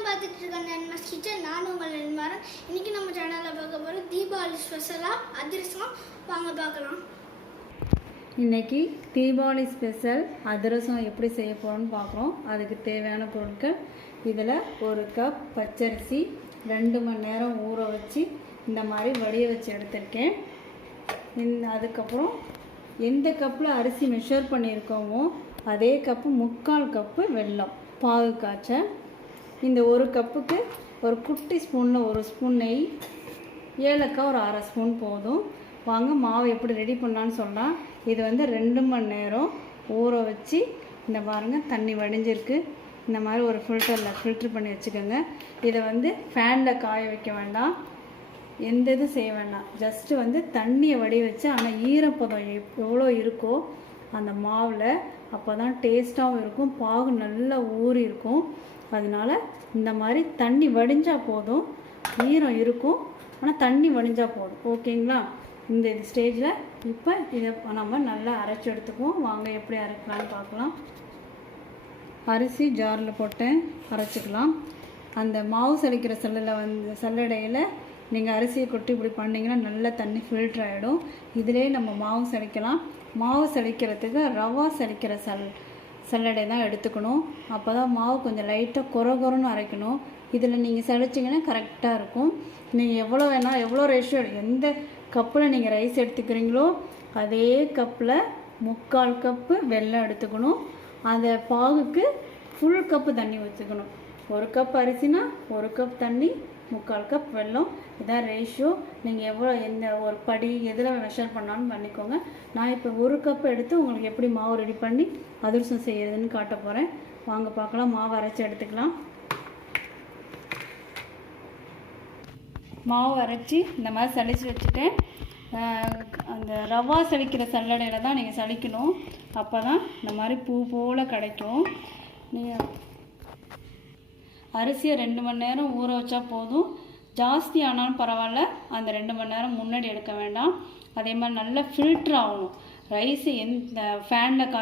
தான் பார்த்துட்டு இருக்க நன்மாஸ் கிச்சன். நான் உங்கள் நன்மாரன். இன்னைக்கு நம்ம சேனலில் பார்க்க போகிறோம் தீபாவளி ஸ்பெஷலாக அதிரசம். வாங்க பார்க்கலாம். இன்றைக்கி தீபாவளி ஸ்பெஷல் அதிரசம் எப்படி செய்ய போகிறோன்னு பார்க்குறோம். அதுக்கு தேவையான பொருட்கள் இதில் ஒரு கப் பச்சரிசி 2 மணி நேரம் ஊற வச்சு இந்த மாதிரி வடிய வச்சு எடுத்திருக்கேன். அதுக்கப்புறம் எந்த கப்பில் அரிசி மெஷர் பண்ணியிருக்கோமோ அதே கப்பு 3/4 கப்பு வெல்லம் பாகு காய்ச்ச. இந்த ஒரு கப்புக்கு ஒரு குட்டி ஸ்பூனில் 1 ஸ்பூன் நெய், ஏலக்காய் ஒரு 1/2 ஸ்பூன் போதும். வாங்க மாவு எப்படி ரெடி பண்ணலான்னு சொல்லலாம். இது 2 மணி நேரம் ஊற வச்சு இந்த பாருங்கள் தண்ணி வடிஞ்சிருக்கு. இந்த மாதிரி ஒரு ஃபில்ட்ரு பண்ணி வச்சுக்கோங்க. இதை ஃபேனில் காய வைக்க வேண்டாம், எந்த இதுவும் செய்ய வேண்டாம். ஜஸ்ட்டு தண்ணியை வடி வச்சு, ஆனால் ஈரப்பதம் எவ்வளோ இருக்கோ அந்த மாவில் அப்போ தான் டேஸ்ட்டாகவும் இருக்கும், பாகு நல்லா ஊறி இருக்கும். அதனால் இந்த மாதிரி தண்ணி வடிஞ்சால் போதும். ஈரம் இருக்கும் ஆனால் தண்ணி வடிஞ்சால் போதும். ஓகேங்களா? இந்த ஸ்டேஜில் இப்போ இதை நம்ம நல்லா அரைச்சி எடுத்துக்குவோம். வாங்க எப்படி அரைக்கலான்னு பார்க்கலாம். அரிசி ஜாரில் போட்டு அரைச்சிக்கலாம். அந்த மாவு சலிக்கிற சல்லடையில் நீங்கள் அரிசியை கொட்டி இப்படி பண்ணிங்கன்னா நல்லா தண்ணி ஃபில்ட்ரு ஆகிடும். இதிலே நம்ம மாவு சலிக்கலாம். மாவு சலிக்கிறதுக்கு ரவா சலிக்கிற சல்லடை தான் எடுத்துக்கணும். அப்போ தான் மாவு கொஞ்சம் லைட்டாக கொரன்னு அரைக்கணும். இதில் நீங்கள் சலிச்சிங்கன்னா கரெக்டாக இருக்கும். நீங்கள் எவ்வளோ ரேஷியோ, எந்த கப்பில் நீங்கள் ரைஸ் எடுத்துக்கிறீங்களோ அதே கப்பில் 3/4 கப்பு வெல்லம் எடுத்துக்கணும். அந்த பாகுக்கு ஃபுல் கப்பு தண்ணி வச்சுக்கணும். 1 கப் அரிசினா 1 கப் தண்ணி, 3/4 கப் வெல்லம். இதான் ரேஷியோ. நீங்கள் எந்த ஒரு படி எதில் மெஷர் பண்ணாலும் பண்ணிக்கோங்க. நான் இப்போ 1 கப் எடுத்து உங்களுக்கு எப்படி மாவு ரெடி பண்ணி அதிரசம் செய்யறதுன்னு காட்ட போகிறேன். வாங்க பார்க்கலாம். மாவு அரைச்சி எடுத்துக்கலாம். மாவு அரைச்சி இந்த மாதிரி சளிச்சு வச்சுட்டேன். அந்த ரவா சலிக்கிற சல்லடையில் தான் நீங்கள் சலிக்கணும். அப்போ தான் இந்த மாதிரி பூ போல் கிடைக்கும். நீங்கள் அரிசியை 2 மணி நேரம் ஊற வச்சா போதும். ஜாஸ்தி ஆனாலும் பரவாயில்ல, அந்த 2 மணி நேரம் முன்னாடி எடுக்க வேண்டாம். அதே மாதிரி நல்லா ஃபில்ட்ரு ஆகணும். ரைஸு ஃபேனில்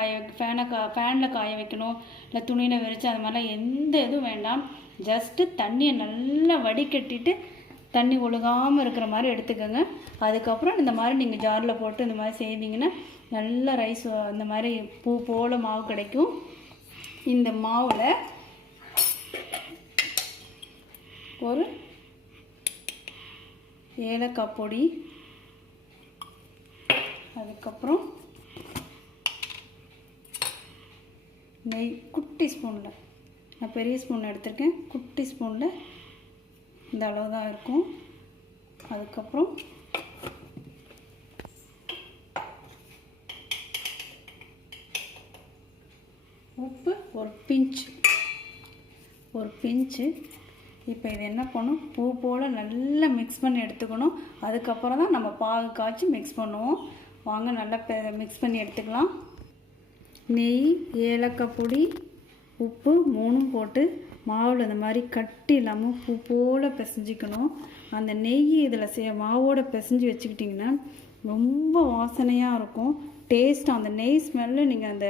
காய வைக்கணும், இல்லை துணியில் விரித்து அது மாதிரிலாம் எந்த இதுவும் வேண்டாம். ஜஸ்ட்டு தண்ணியை நல்லா வடிகட்டிட்டு தண்ணி ஒழுகாமல் இருக்கிற மாதிரி எடுத்துக்கோங்க. அதுக்கப்புறம் இந்த மாதிரி நீங்கள் ஜாரில் போட்டு இந்த மாதிரி செய்தீங்கன்னா நல்ல ரைஸ் இந்த மாதிரி பூ போல் மாவு கிடைக்கும். இந்த மாவில் ஒரு ஏலக்காய் பொடி, அதுக்கப்புறம் நெய் குட்டி ஸ்பூனில், நான் பெரிய ஸ்பூன் எடுத்திருக்கேன், குட்டி ஸ்பூனில் இந்த அளவு தான் இருக்கும். அதுக்கப்புறம் உப்பு ஒரு பிஞ்சு. இப்போ இது என்ன பண்ணும், பூ போல் நல்லா மிக்ஸ் பண்ணி எடுத்துக்கணும். அதுக்கப்புறம் தான் நம்ம பாகு காய்ச்சி மிக்ஸ் பண்ணுவோம். வாங்க நல்லா மிக்ஸ் பண்ணி எடுத்துக்கலாம். நெய், ஏலக்காய் பொடி, உப்பு 3ம் போட்டு மாவில் இந்த மாதிரி கட்டி இல்லாமல் பூ போல் பிசைஞ்சிக்கணும். அந்த நெய் இதில் மாவோடு பிசைஞ்சு வச்சுக்கிட்டிங்கன்னா ரொம்ப வாசனையாக இருக்கும். டேஸ்ட்டு அந்த நெய் ஸ்மெல்லு நீங்கள் அந்த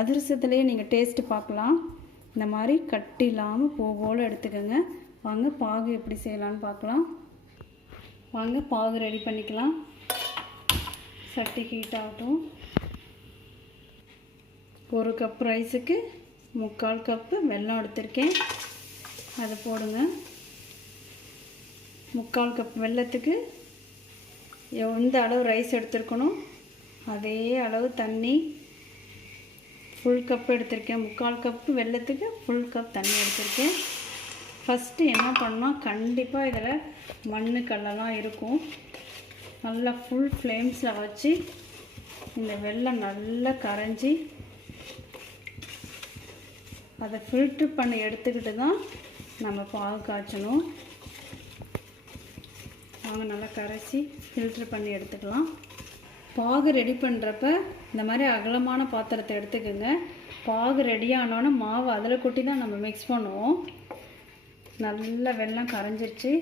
அதிரசத்துலேயே நீங்கள் டேஸ்ட்டு பார்க்கலாம். இந்த மாதிரி கட்டி இல்லாமல் பூ போல் எடுத்துக்கோங்க. வாங்க பாகு எப்படி செய்யலான்னு பார்க்கலாம். வாங்க பாகு ரெடி பண்ணிக்கலாம். சட்டி ஹீட் ஆகட்டும். 1 கப் ரைஸுக்கு 3/4 கப்பு வெல்லம் எடுத்திருக்கேன், அதை போடுங்க. 3/4 கப் வெல்லத்துக்கு எந்த அளவு ரைஸ் எடுத்துருக்கணும் அதே அளவு தண்ணி, ஃபுல் கப் எடுத்திருக்கேன். 3/4 கப்பு வெல்லத்துக்கு ஃபுல் கப் தண்ணி எடுத்திருக்கேன். ஃபஸ்ட்டு என்ன பண்ணால், கண்டிப்பாக இதில் மண் கல்லெல்லாம் இருக்கும். நல்லா ஃபுல் ஃப்ளேம்ஸில் வச்சு இந்த வெல்லம் நல்லா கரைஞ்சி அதை ஃபில்ட்ரு பண்ணி எடுத்துக்கிட்டு தான் நம்ம பாகு காய்ச்சணும். வாங்க நல்லா கரைச்சி ஃபில்ட்ரு பண்ணி எடுத்துக்கலாம். பாகு ரெடி பண்ணுறப்ப இந்த மாதிரி அகலமான பாத்திரத்தை எடுத்துக்கோங்க. பாகு ரெடியானோன்னு மாவு அதில் கொட்டி தான் நம்ம மிக்ஸ் பண்ணுவோம். நல்லா வெல்லம் கரைஞ்சிருச்சு.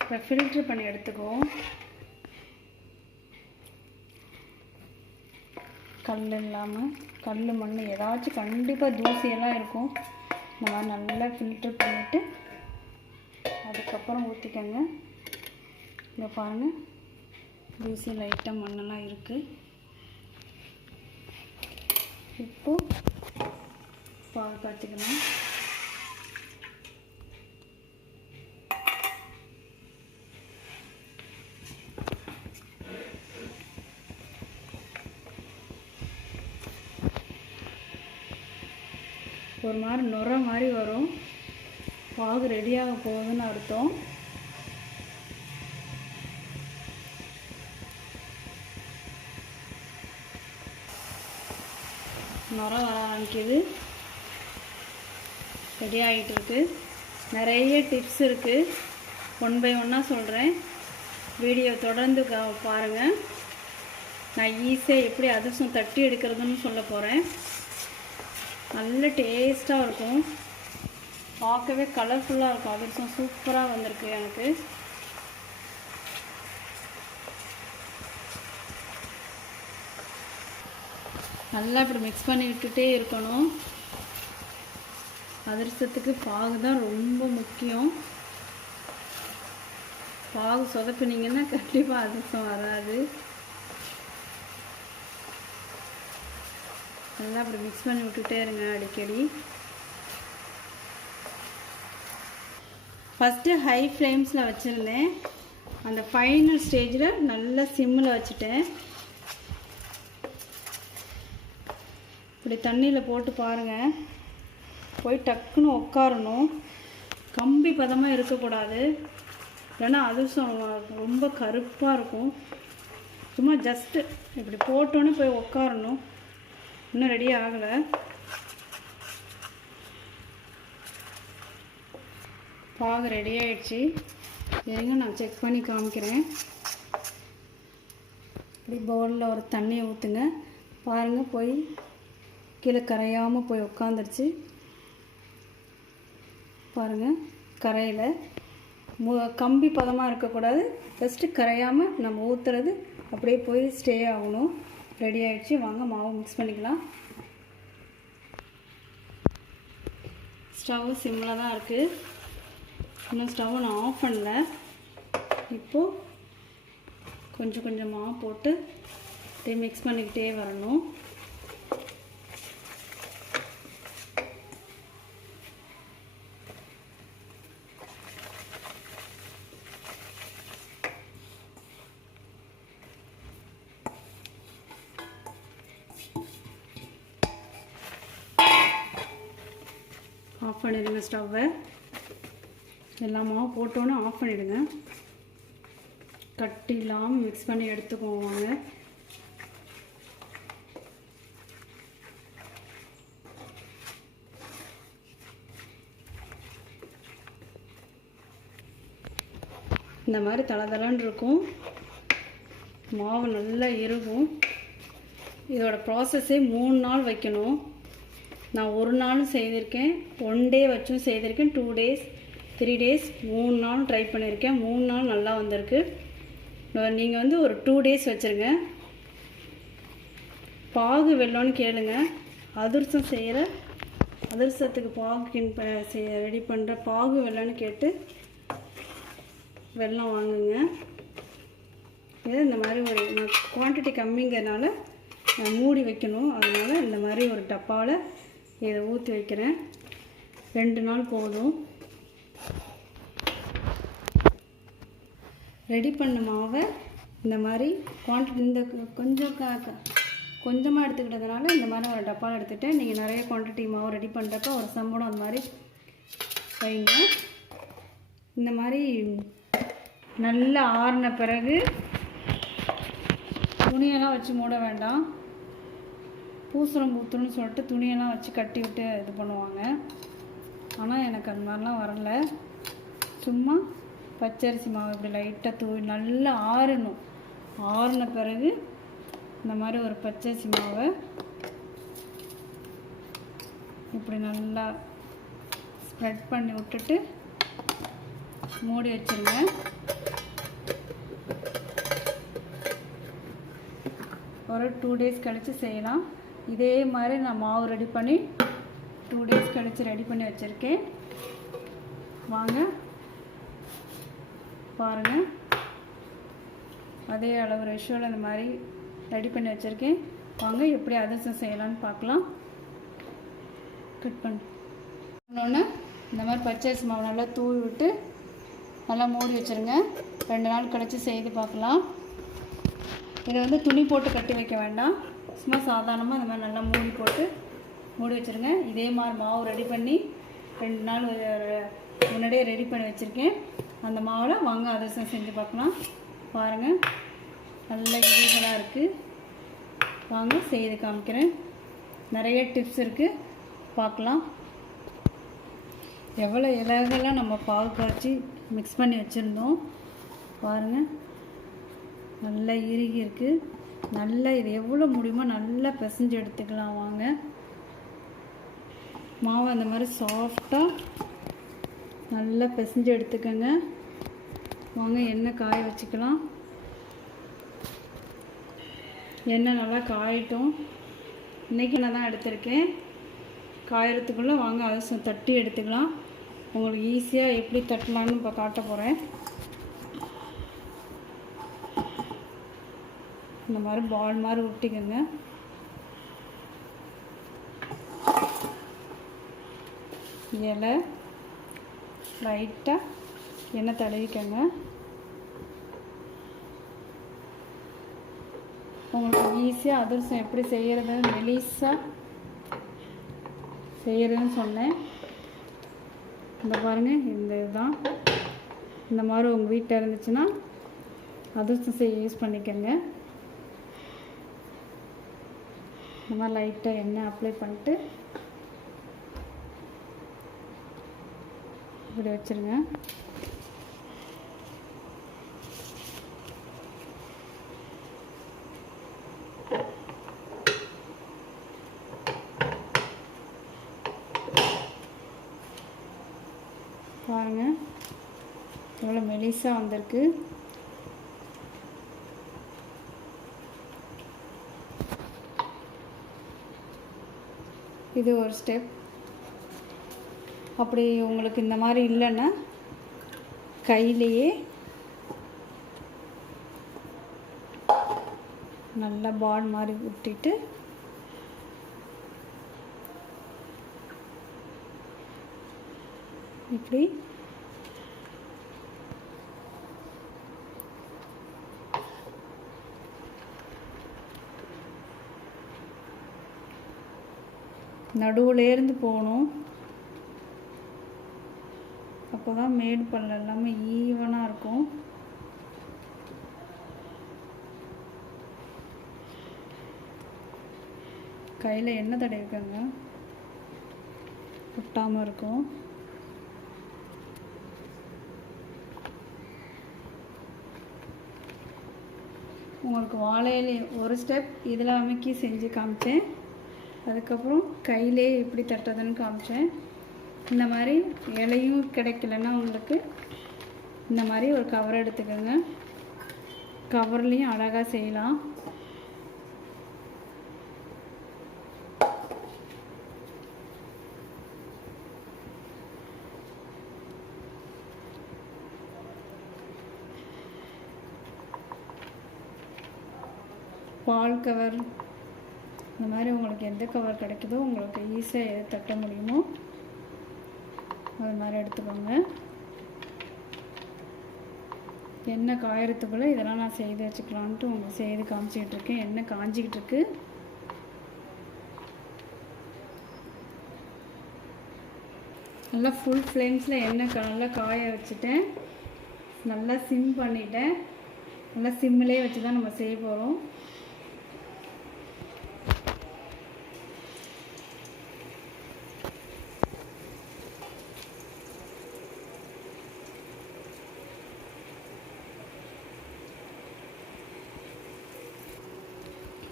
இப்போ ஃபில்ட்ரு பண்ணி எடுத்துக்குவோம். கல் இல்லாமல், கல் மண் ஏதாச்சும் கண்டிப்பாக தூசியெல்லாம் இருக்கும். இந்த மாதிரி நல்லா ஃபில்ட்ரு பண்ணிவிட்டு அதுக்கப்புறம் ஊற்றிக்கங்க. இங்கே பாருங்கள், தூசி லைட்டாக மண்ணெல்லாம் இருக்குது. இப்போ பால் காய்ச்சிக்கலாம். ஒரு மாதிரி நுர மாதிரி வரும். பாகு ரெடியாக போகுதுன்னு அர்த்தம். நுர வர ஆரம்பிக்குது. ரெடி ஆகிட்டு இருக்கு. நிறைய டிப்ஸ் இருக்குது, ஒன் பை ஒன்னாக சொல்கிறேன். வீடியோ தொடர்ந்து பாருங்கள். நான் ஈஸியாக எப்படி அதிரசம் தட்டி எடுக்கிறதுன்னு சொல்ல போகிறேன். நல்ல டேஸ்ட்டாக இருக்கும், பார்க்கவே கலர்ஃபுல்லாக இருக்கும். அதிரசம் சூப்பராக வந்திருக்கு எனக்கு. நல்லா இப்படி மிக்ஸ் பண்ணி விட்டுட்டே இருக்கணும். அதிரசத்துக்கு பாகு தான் ரொம்ப முக்கியம். பாகு சொதப்பினீங்கன்னா கண்டிப்பாக அதிரசம் வராது. நல்லா அப்படி மிக்ஸ் பண்ணி விட்டுட்டே இருங்க அடிக்கடி. ஃபஸ்ட்டு ஹை ஃப்ளேம்ஸில் வச்சுருந்தேன். அந்த ஃபைனல் ஸ்டேஜில் நல்லா சிம்மில் வச்சுட்டேன். இப்படி தண்ணியில் போட்டு பாருங்கள், போய் டக்குன்னு உட்காரணும். கம்பி பதமாக இருக்கக்கூடாது, இல்லைன்னா அதிரசம் ரொம்ப கருப்பாக இருக்கும். சும்மா ஜஸ்ட்டு இப்படி போட்டோன்னே போய் உட்காரணும். இன்னும் ரெடி ஆகலை. பாகு ரெடி ஆகிடுச்சு. இருங்க நான் செக் பண்ணி காமிக்கிறேன். இப்படி பவுலில் ஒரு தண்ணியை ஊற்றுங்க. பாருங்கள், போய் கீழே கரையாமல் போய் உட்காந்துருச்சு. பாருங்கள், கரையில் கம்பி பதமாக இருக்கக்கூடாது, ஃபஸ்ட்டு கரையாமல் நம்ம ஊற்றுறது அப்படியே போய் ஸ்டே ஆகணும். ரெடி ஆகிடுச்சு. வாங்க மாவு மிக்ஸ் பண்ணிக்கலாம். ஸ்டவ் சிம்மில் தான் இருக்குது. இன்னும் ஸ்டவ்வை நான் ஆஃப் பண்ணல. இப்போது கொஞ்சம் கொஞ்சமாக போட்டு அப்படியே மிக்ஸ் பண்ணிக்கிட்டே வரணும். ஆஃப் பண்ணிடுங்க ஸ்டவ்வை. எல்லா மாவு போட்டோன்னே ஆஃப் பண்ணிவிடுங்க. கட்டி இல்லாமல் மிக்ஸ் பண்ணி எடுத்துக்குவாங்க. இந்த மாதிரி தளதளன்னு இருக்கும். மாவு நல்லா இருக்கும். இதோட ப்ராசஸே 3 நாள் வைக்கணும். நான் ஒரு நாளும் செய்திருக்கேன், 1 டே வச்சும் செய்திருக்கேன், 2 டேஸ் 3 டேஸ் 3 நாள் ட்ரை பண்ணியிருக்கேன். 3 நாள் நல்லா வந்திருக்கு. நீங்கள் வந்து ஒரு 2 டேஸ் வச்சுருங்க. பாகு வெல்லம்னு கேளுங்க. அதிரசம் செய்கிற அதிரசத்துக்கு பாகு ரெடி பண்ணுற பாகு வெல்லம்னு கேட்டு வெல்லம் வாங்குங்க. இது இந்த மாதிரி ஒரு குவான்டிட்டி கம்மிங்கிறதுனால நான் மூடி வைக்கணும். அதனால் இந்த மாதிரி ஒரு டப்பாவில் இதை ஊற்றி வைக்கிறேன். 2 நாள் போதும். ரெடி பண்ண மாவை இந்த மாதிரி குவான்டிட்டி இந்த கொஞ்சமாக எடுத்துக்கிட்டதுனால இந்த மாதிரி ஒரு டப்பாவில் எடுத்துகிட்டேன். நீங்கள் நிறைய குவான்டிட்டி மாவு ரெடி பண்ணுறப்ப ஒரு சம்பளம் அந்த மாதிரி வைங்க. இந்த மாதிரி நல்லா ஆறின பிறகு துணியெல்லாம் வச்சு மூட வேண்டாம். பூசரம் பூத்துன்னு சொல்லிட்டு துணியெல்லாம் வச்சு கட்டி விட்டு இது பண்ணுவாங்க. ஆனால் எனக்கு அந்த மாதிரிலாம் வரல. சும்மா பச்சரிசி மாவு இப்படி லைட்டாக தூவி நல்லா ஆறணும். ஆறின பிறகு இந்த மாதிரி ஒரு பச்சரிசி மாவை இப்படி நல்லா ஸ்ப்ரெட் பண்ணி விட்டுட்டு மூடி வச்சுருங்க. ஒரு 2 டேஸ் கழித்து செய்யலாம். இதே மாதிரி நான் மாவு ரெடி பண்ணி 2 டேஸ் கழித்து ரெடி பண்ணி வச்சுருக்கேன். வாங்க பாருங்கள். அதே அளவு ரேஷியோவில் இந்த மாதிரி ரெடி பண்ணி வச்சுருக்கேன். வாங்க எப்படி அதிரசம் செய்யலான்னு பார்க்கலாம். கட் பண்ணி இன்னொன்று இந்த மாதிரி பச்சரிசி மாவு நல்லா தூவி விட்டு நல்லா மூடி வச்சுருங்க. 2 நாள் கழித்து செய்து பார்க்கலாம். இதை வந்து துணி போட்டு கட்டி வைக்க வேண்டாம். சும்மா சாதாரணமாக இந்த மாதிரி நல்லா மூடி வச்சுருங்க. இதே மாதிரி மாவு ரெடி பண்ணி 2 நாள் முன்னாடியே ரெடி பண்ணி வச்சுருக்கேன். அந்த மாவில் வாங்க அதிரசம் செஞ்சு பார்க்கலாம். பாருங்கள், நல்ல ஈஸியாக இருக்குது. வாங்க செய்து காமிக்கிறேன். நிறைய டிப்ஸ் இருக்குது, பார்க்கலாம். எவ்வளோ இலகெல்லாம் நம்ம பால் காய்ச்சி மிக்ஸ் பண்ணி வச்சுருந்தோம். பாருங்கள், நல்லா இறுகி இருக்குது. நல்லா இது எவ்வளோ முடியுமோ நல்லா பிசைஞ்சு எடுத்துக்கலாம். வாங்க, மாவு அந்த மாதிரி சாஃப்டாக நல்லா பிசைஞ்சு எடுத்துக்கோங்க. வாங்க எண்ணெய் காய வச்சுக்கலாம். எண்ணெய் நல்லா காயட்டும். இன்றைக்கி நான் தான் எடுத்திருக்கேன். காயறதுக்குள்ளே வாங்க அதிரசம் தட்டி எடுத்துக்கலாம். உங்களுக்கு ஈஸியாக எப்படி தட்டலான்னு இப்போ காட்ட போகிறேன். இந்த மாதிரி பால் மாதிரி உருட்டிக்கோங்க. இலை லைட்டாக எண்ணெய் தடவிக்கோங்க. உங்களுக்கு ஈஸியாக அதிரசம் எப்படி செய்கிறதுன்னு மெலிசாக செய்கிறதுன்னு சொன்னேன். இந்த பாருங்கள், இந்த இதுதான். இந்த மாதிரி உங்கள் வீட்டில் இருந்துச்சுன்னா அதிரசம் செய்ய யூஸ் பண்ணிக்கோங்க. இந்த மாதிரி லைட்டாக எண்ணெய் அப்ளை பண்ணிட்டு இப்படி வச்சுருங்க. பாருங்கள், எவ்வளோ மெலிசாக வந்திருக்கு. இது ஒரு ஸ்டெப். அப்படி உங்களுக்கு இந்த மாதிரி இல்லைன்னா கையிலேயே நல்லா பால் மாதிரி விட்டுட்டு இப்படி நடுவுலேருந்து போகணும். அப்போ தான் மேடு பல்ல எல்லாமே ஈவனாக இருக்கும். கையில் எண்ணெய் தடவிக்கோங்க, ஒட்டாமல் இருக்கும். உங்களுக்கு வாழையிலே ஒரு ஸ்டெப் இதில் அமைக்கி செஞ்சு காமிச்சேன். அதுக்கப்புறம் கையிலே எப்படி தட்டுறதுன்னு காமிச்சேன். இந்த மாதிரி இலையும் கிடைக்கலன்னா உங்களுக்கு இந்த மாதிரி ஒரு கவர் எடுத்துக்கோங்க. கவர்லேயும் அழகாக செய்யலாம். பால் கவர், இந்த மாதிரி உங்களுக்கு எந்த கவர் கிடைக்குதோ உங்களுக்கு ஈஸியாக எது தட்ட முடியுமோ அது மாதிரி எடுத்துக்கோங்க. எண்ணெய் காயறதுக்குள்ளே இதெல்லாம் நான் செய்து வச்சுக்கலான்ட்டு உங்களுக்கு செய்து காமிச்சிக்கிட்டு இருக்கேன். எண்ணெய் காஞ்சிக்கிட்டு இருக்கு. நல்லா ஃபுல் ஃப்ளேம்ஸில் எண்ணெய் நல்லா காய வச்சுட்டேன். நல்லா சிம் பண்ணிட்டேன். நல்லா சிம்மிலே வச்சு தான் நம்ம செய்ய போகிறோம்.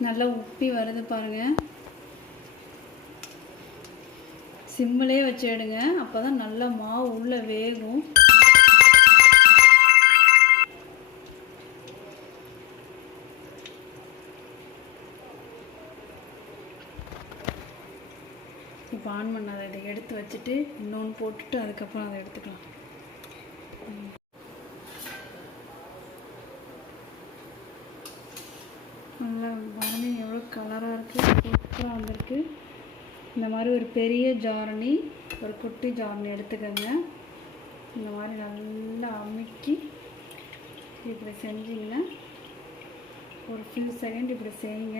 நல்லா உப்பி வருது பாருங்கள். சிம்மிலே வச்சு எடுங்க, அப்போ தான் நல்லா மாவு உள்ளே வேகும். இப்போ ஆன் பண்ணாத இதை எடுத்து வச்சுட்டு இன்னொன்று போட்டுட்டு அதுக்கப்புறம் அதை எடுத்துக்கலாம். நல்லா பாருங்கள் எவ்வளோ கலராக இருக்குது, சூப்பராக வந்திருக்கு. இந்த மாதிரி ஒரு பெரிய ஜாரணி, ஒரு குட்டி ஜாரணி எடுத்துக்கோங்க. இந்த மாதிரி நல்லா அமுக்கி இப்படி செஞ்சிங்கன்னா ஒரு ஃபியூ செகண்ட் இப்படி செய்யுங்க.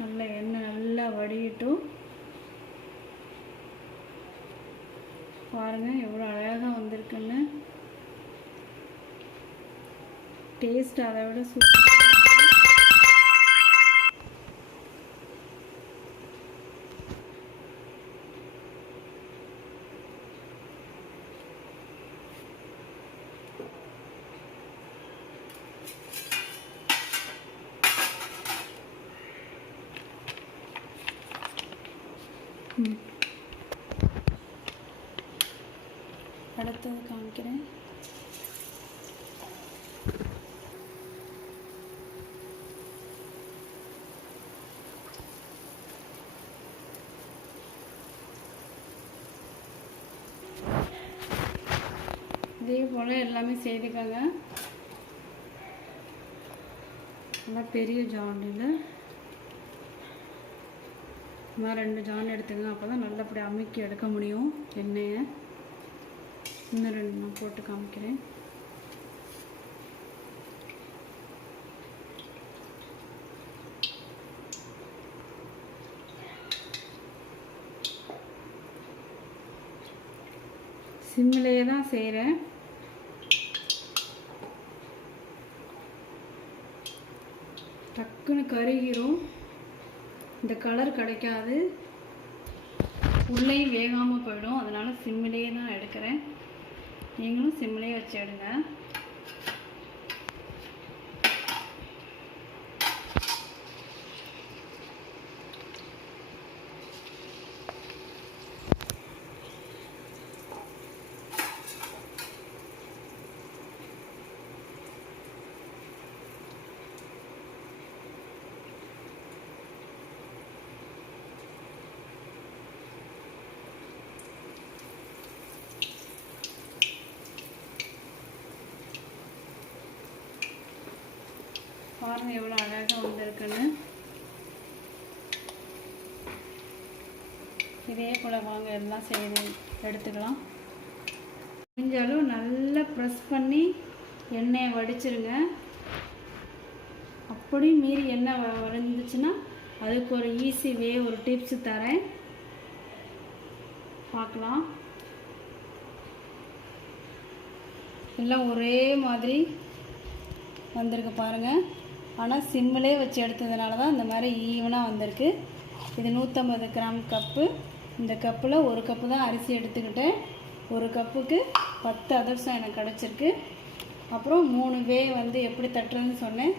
நல்லா எண்ணெய் நல்லா வடியட்டும். பாருங்கள் எவ்வளோ அழகாக வந்திருக்குன்னு. டேஸ்ட் அதை விட சூப்பராக அடுத்தது காமிக்கிறேன். இதே போல் எல்லாமே செய்துக்கோங்க. நல்லா பெரிய ஜாண்டியில் இந்த மாதிரி 2 ஜான் எடுத்துங்க. அப்போ தான் நல்லபடி அமுக்கி எடுக்க முடியும் எண்ணெயை. இன்னும் 2 நான் போட்டு காமிக்கிறேன். சிம்மிலேயே தான் செய்கிறேன். டக்குன்னு கருகிரும், இந்த கலர் கிடைக்காது, உள்ளேயும் வேகாமல் போயிடும். அதனால் சிம்மிலேயே தான் எடுக்கிறேன். நீங்களும் சிம்மிலேயே வச்சு எடுங்க. பாருங்கள் எவ்வளோ அழகாக வந்திருக்குன்னு. இதே போல் வாங்க எல்லாம் செய்து எடுத்துக்கலாம். முடிஞ்சாலும் நல்லா ப்ரெஸ் பண்ணி எண்ணெயை வடிச்சிருங்க. அப்படி மீறி எண்ணெய் வடிஞ்சிச்சுன்னா அதுக்கு ஒரு ஈஸி வே, ஒரு டிப்ஸ் தரேன், பார்க்கலாம். எல்லாம் ஒரே மாதிரி வந்திருக்கு பாருங்கள். ஆனால் சிம்மிலே வச்சு எடுத்ததுனால தான் இந்த மாதிரி ஈவனாக வந்திருக்கு. இது 150 கிராம் கப்பு. இந்த கப்பில் 1 கப்பு தான் அரிசி எடுத்துக்கிட்டேன். 1 கப்புக்கு 10 அதிரசம் எனக்கு கிடச்சிருக்கு. அப்புறம் 3 வே வந்து எப்படி தட்டுறதுன்னு சொன்னேன்.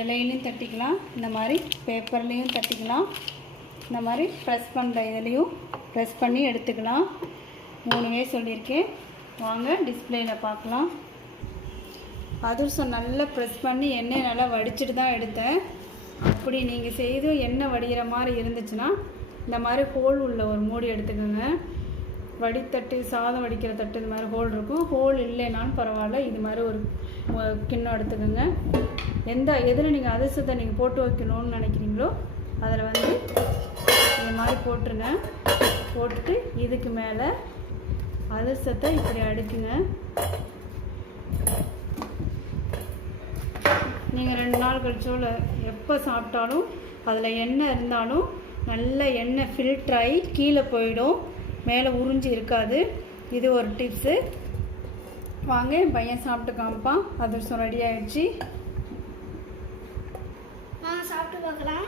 இலையிலையும் தட்டிக்கலாம், இந்த மாதிரி பேப்பர்லேயும் தட்டிக்கலாம், இந்த மாதிரி ப்ரெஸ் பண்ணுற இதுலேயும் ப்ரெஸ் பண்ணி எடுத்துக்கலாம். 3 வே சொல்லியிருக்கேன். வாங்க டிஸ்பிளேயில் பார்க்கலாம். அதிரசம் நல்லா ப்ரெஸ் பண்ணி எண்ணெய் நல்லா வடிச்சிட்டு தான் எடுத்தேன். அப்படி நீங்கள் செய்து எண்ணெய் வடிகிற மாதிரி இருந்துச்சுன்னா இந்த மாதிரி ஹோல் உள்ள ஒரு மூடி எடுத்துக்கோங்க. வடித்தட்டு, சாதம் வடிக்கிற தட்டு, இது மாதிரி ஹோல் இருக்கும். ஹோல் இல்லைனாலும் பரவாயில்ல, இது மாதிரி ஒரு கிண்ணம் எடுத்துக்கோங்க. எதில் நீங்கள் அதிரசத்தை நீங்கள் போட்டு வைக்கணும்னு நினைக்கிறீங்களோ அதில் வந்து இது மாதிரி போட்டுருங்க. போட்டுட்டு இதுக்கு மேலே அதிரசத்தை இப்படி அடுக்குங்க. நீங்கள் 2 நாள் கழிச்சோ எப்போ சாப்பிட்டாலும் அதில் எண்ணெய் இருந்தாலும் நல்ல எண்ணெய் ஃபில்டர் ஆகி கீழே போயிடும், மேலே உறிஞ்சி இருக்காது. இது ஒரு டிப்ஸு. வாங்க என் பையன் சாப்பிட்டு காமிப்பான். அதிரசம் ரெடி ஆகிடுச்சு. சாப்பிட்டு பார்க்கலாம்.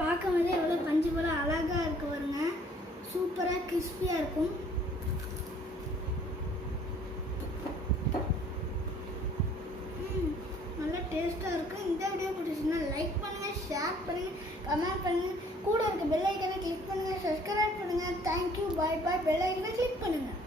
பார்க்க வந்து எவ்வளோ பஞ்சு போல் அழகாக இருக்கு பாருங்க. சூப்பராக கிறிஸ்பியாக இருக்கும். நல்லா டேஸ்ட்டாக இருக்குது. இந்த வீடியோ பிடிச்சிருந்தா லைக் பண்ணுங்கள், ஷேர் பண்ணுங்கள், கமெண்ட் பண்ணுங்கள். கூட இருக்க பெல் ஐக்கனை கிளிக் பண்ணுங்கள், சப்ஸ்கிரைப் பண்ணுங்கள். தேங்க்யூ, பாய் பாய். பெல் ஐக்கனை கிளிக் பண்ணுங்கள்.